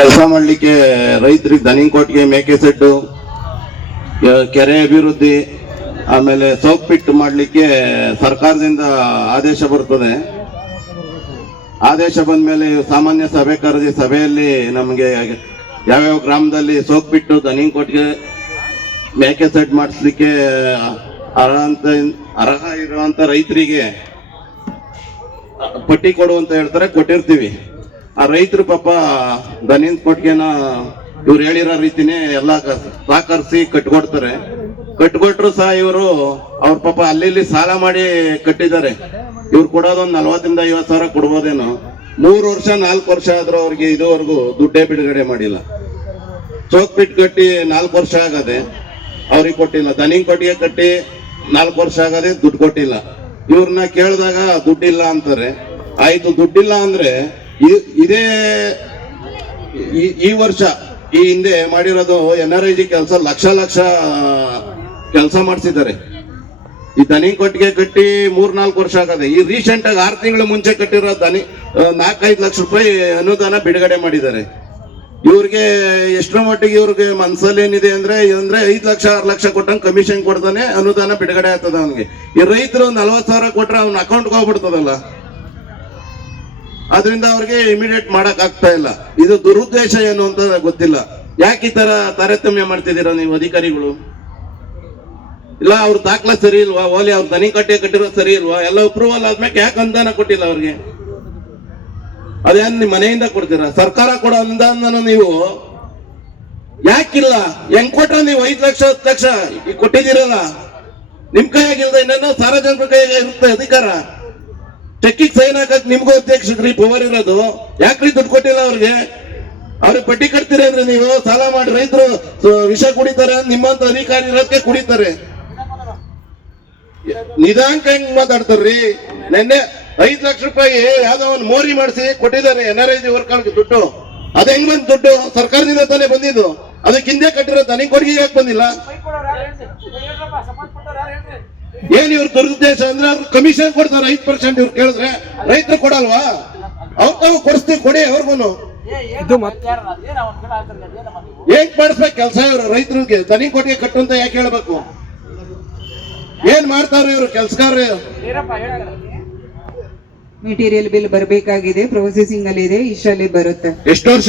ಕೆಲಸ ಮಾಡಲಿಕ್ಕೆ ರೈತರಿಗೆ ದನಿಂಕೋಟ್ಗೆ ಮೇಕೆ ಸೆಡ್ಡು ಕೆರೆ ಅಭಿವೃದ್ಧಿ, ಆಮೇಲೆ ಸೋಪ್ ಪಿಟ್ ಮಾಡಲಿಕ್ಕೆ ಸರ್ಕಾರದಿಂದ ಆದೇಶ ಬರ್ತದೆ. ಆದೇಶ ಬಂದ ಮೇಲೆ ಸಾಮಾನ್ಯ ಸಭೆ ಕರೆದಿ ಸಭೆಯಲ್ಲಿ ನಮಗೆ ಯಾವ್ಯಾವ ಗ್ರಾಮದಲ್ಲಿ ಸೋಪ್ ಬಿಟ್ಟು ದನಿಂಕೋಟ್ಗೆ ಮೇಕೆ ಸೆಡ್ ಮಾಡಿಸ್ಲಿಕ್ಕೆ ಅರ್ಹ ಅಂತ ಅರ್ಹ ಇರುವಂತ ರೈತರಿಗೆ ಪಟ್ಟಿ ಕೊಡು ಅಂತ ಹೇಳ್ತಾರೆ, ಕೊಟ್ಟಿರ್ತೀವಿ. ಆ ರೈತರು ಪಾಪ ದನಿಂದ ಕೊಟ್ಟಿಗೆನ ಇವ್ರು ಹೇಳಿರೋ ರೀತಿನೇ ಎಲ್ಲ ಸಹಕರಿಸಿ ಕಟ್ಕೊಡ್ತಾರೆ. ಕಟ್ಕೊಟ್ರು ಸಹ ಇವರು ಅವ್ರ ಪಾಪ ಅಲ್ಲಿ ಸಾಲ ಮಾಡಿ ಕಟ್ಟಿದ್ದಾರೆ. ಇವ್ರು ಕೊಡೋದೊಂದು ನಲ್ವತ್ತರಿಂದ ಐವತ್ತು ಸಾವಿರ ಕೊಡ್ಬೋದೇನೋ. ಮೂರು ವರ್ಷ, ನಾಲ್ಕು ವರ್ಷ ಆದ್ರೂ ಅವ್ರಿಗೆ ಇದುವರೆಗೂ ದುಡ್ಡೇ ಬಿಡುಗಡೆ ಮಾಡಿಲ್ಲ. ಚೌಕ್ ಬಿಟ್ಟು ಕಟ್ಟಿ ನಾಲ್ಕು ವರ್ಷ ಆಗದೆ ಅವ್ರಿಗೆ ಕೊಟ್ಟಿಲ್ಲ. ದನಿಂಗ್ ಕೊಟ್ಟಿಗೆ ಕಟ್ಟಿ ನಾಲ್ಕು ವರ್ಷ ಆಗದೆ ದುಡ್ಡು ಕೊಟ್ಟಿಲ್ಲ. ಇವ್ರನ್ನ ಕೇಳಿದಾಗ ದುಡ್ಡಿಲ್ಲ ಅಂತಾರೆ. ಆಯ್ತು, ದುಡ್ಡಿಲ್ಲ ಅಂದ್ರೆ ಇದೇ ಈ- ವರ್ಷ ಈ ಹಿಂದೆ ಮಾಡಿರೋದು ಎನ್ ಆರ್ ಐ ಜಿ ಕೆಲಸ ಲಕ್ಷ ಲಕ್ಷ ಕೆಲಸ ಮಾಡಿಸಿದ್ದಾರೆ. ಈ ದನಿ ಕೊಟ್ಟಿಗೆ ಕಟ್ಟಿ ಮೂರ್ ನಾಲ್ಕು ವರ್ಷ ಆಗದೆ. ಈ ರೀಸೆಂಟ್ ಆಗಿ ಆರು ತಿಂಗಳ ಮುಂಚೆ ಕಟ್ಟಿರೋ ದನಿ ನಾಲ್ಕೈದು ಲಕ್ಷ ರೂಪಾಯಿ ಅನುದಾನ ಬಿಡುಗಡೆ ಮಾಡಿದ್ದಾರೆ. ಇವ್ರಿಗೆ ಎಷ್ಟರ ಮಟ್ಟಿಗೆ ಇವ್ರಿಗೆ ಮನ್ಸಲ್ಲಿ ಏನಿದೆ ಅಂದ್ರೆ ಅಂದ್ರೆ ಐದು ಲಕ್ಷ, ಆರು ಲಕ್ಷ ಕೊಟ್ಟಂಗೆ ಕಮಿಷನ್ ಕೊಡ್ತಾನೆ, ಅನುದಾನ ಬಿಡುಗಡೆ ಆಗ್ತದ ಅವನಿಗೆ. ಈ ರೈತರು ನಲ್ವತ್ತು ಸಾವಿರ ಕೊಟ್ರೆ ಅವ್ನ ಅಕೌಂಟ್ಗೆ ಹೋಗ್ಬಿಡ್ತದಲ್ಲ. ಅದರಿಂದ ಅವ್ರಿಗೆ ಇಮಿಡಿಯೇಟ್ ಮಾಡಕ್ ಆಗ್ತಾ ಇಲ್ಲ. ಇದು ದುರುದ್ದೇಶ ಏನು ಅಂತ ಗೊತ್ತಿಲ್ಲ. ಯಾಕೆ ಈ ತರ ತಾರತಮ್ಯ ಮಾಡ್ತಿದ್ದೀರಾ ನೀವು ಅಧಿಕಾರಿಗಳು? ಇಲ್ಲ, ಅವ್ರ ದಾಖಲೆ ಸರಿ ಇಲ್ವಾ? ಓಲಿ, ಅವ್ರ ದನಿ ಕಟ್ಟೆ ಕಟ್ಟಿರೋ ಸರಿ ಇಲ್ವಾ? ಎಲ್ಲ ಅಪ್ರೂವಲ್ ಆದ್ಮೇಲೆ ಯಾಕೆ ಅನುದಾನ ಕೊಟ್ಟಿಲ್ಲ ಅವ್ರಿಗೆ? ಅದೇನ್ ನಿಮ್ ಮನೆಯಿಂದ ಕೊಡ್ತೀರಾ? ಸರ್ಕಾರ ಕೊಡೋ ಅನುದಾನ ನೀವು ಯಾಕಿಲ್ಲ? ಹೆಂಗ್ ಕೊಟ್ರ ನೀವು ಐದ್ ಲಕ್ಷ, ಹತ್ತು ಲಕ್ಷ ಕೊಟ್ಟಿದ್ದೀರಲ್ಲ? ನಿಮ್ ಕೈಯಾಗಿಲ್ದ ಇನ್ನೇನೋ ಸಾರ್ವಜನಿಕರ ಕೈಯಾಗ ಇರುತ್ತೆ ಅಧಿಕಾರ. ಚೆಕ್ಕಿಗೆ ಸೈನ್ ಹಾಕಕ್ ನಿಮ್ಗೂ ಅಧ್ಯಕ್ಷಕ್ರಿ ಪವರ್ ಇರೋದು? ಯಾಕ್ರಿ ದುಡ್ಡು ಕೊಟ್ಟಿಲ್ಲ ಅವ್ರಿಗೆ? ಅವ್ರಿಗೆ ಬಡ್ಡಿ ಅಂದ್ರೆ ನೀವು, ಸಾಲ ಮಾಡಿ ರೈತರು ವಿಷ ಕುಡಿತಾರೆ, ನಿಮ್ಮಂತ ಅಧಿಕಾರಿ ಇರೋದಕ್ಕೆ ಕುಡಿತಾರೆ. ನಿಧಾನಕ ಹೆಂಗ್ ಮಾತಾಡ್ತಾರ್ರಿ. ನಿನ್ನೆ ಐದ್ ಲಕ್ಷ ರೂಪಾಯಿ ಯಾವ್ದೋ ಒಂದು ಮೋರಿ ಮಾಡಿಸಿ ಕೊಟ್ಟಿದ್ದಾರೆ ಎನ್ ಆರ್ ಐ ಜಿ ವರ್ಕರ್ಗೆ ದುಡ್ಡು. ಅದ ಹೆಂಗ್ ಬಂದ್ ದುಡ್ಡು? ಸರ್ಕಾರದಿಂದ ತಾನೇ ಬಂದಿದ್ದು. ಅದಕ್ಕೆ ಹಿಂದೆ ಕಟ್ಟಿರೋ ತನಿಖೆ ಕೊಡುಗೆ ಯಾಕೆ ಬಂದಿಲ್ಲ? ಏನ್ ಇವ್ರ ದುರುದ್ದೇಶ ಅಂದ್ರೆ ಅವ್ರು ಕಮಿಷನ್ ಕೊಡ್ತಾರೆ ಐದ್ ಪರ್ಸೆಂಟ್ ಇವ್ರು ಕೇಳಿದ್ರೆ ರೈತರು ಕೊಡಲ್ವಾ? ಅವ್ರ ತಾವು ಕೊಡಿಸ್ತೀವಿ ಕೊಡಿ ಅವ್ರಿಗೂ ಏನ್ ಮಾಡಿಸ್ಬೇಕು ಕೆಲಸ ಇವ್ರು ರೈತರಿಗೆ? ದನಿ ಕೊಟ್ಟಿಗೆ ಕಟ್ಟುವಂತ ಯಾಕೆ ಹೇಳ್ಬೇಕು? ಏನ್ ಮಾಡ್ತಾರೆ ಇವ್ರು ಕೆಲ್ಸಗಾರ ಮೆಟೀರಿಯಲ್ ಬಿಲ್ ಬರಬೇಕಾಗಿದೆ ಪ್ರೊಸೆಸಿಂಗ್ ಅಲ್ಲಿ ಇದೆ ಇಷ್ಟಲ್ಲಿ ಬರುತ್ತೆ. ಎಷ್ಟು ವರ್ಷ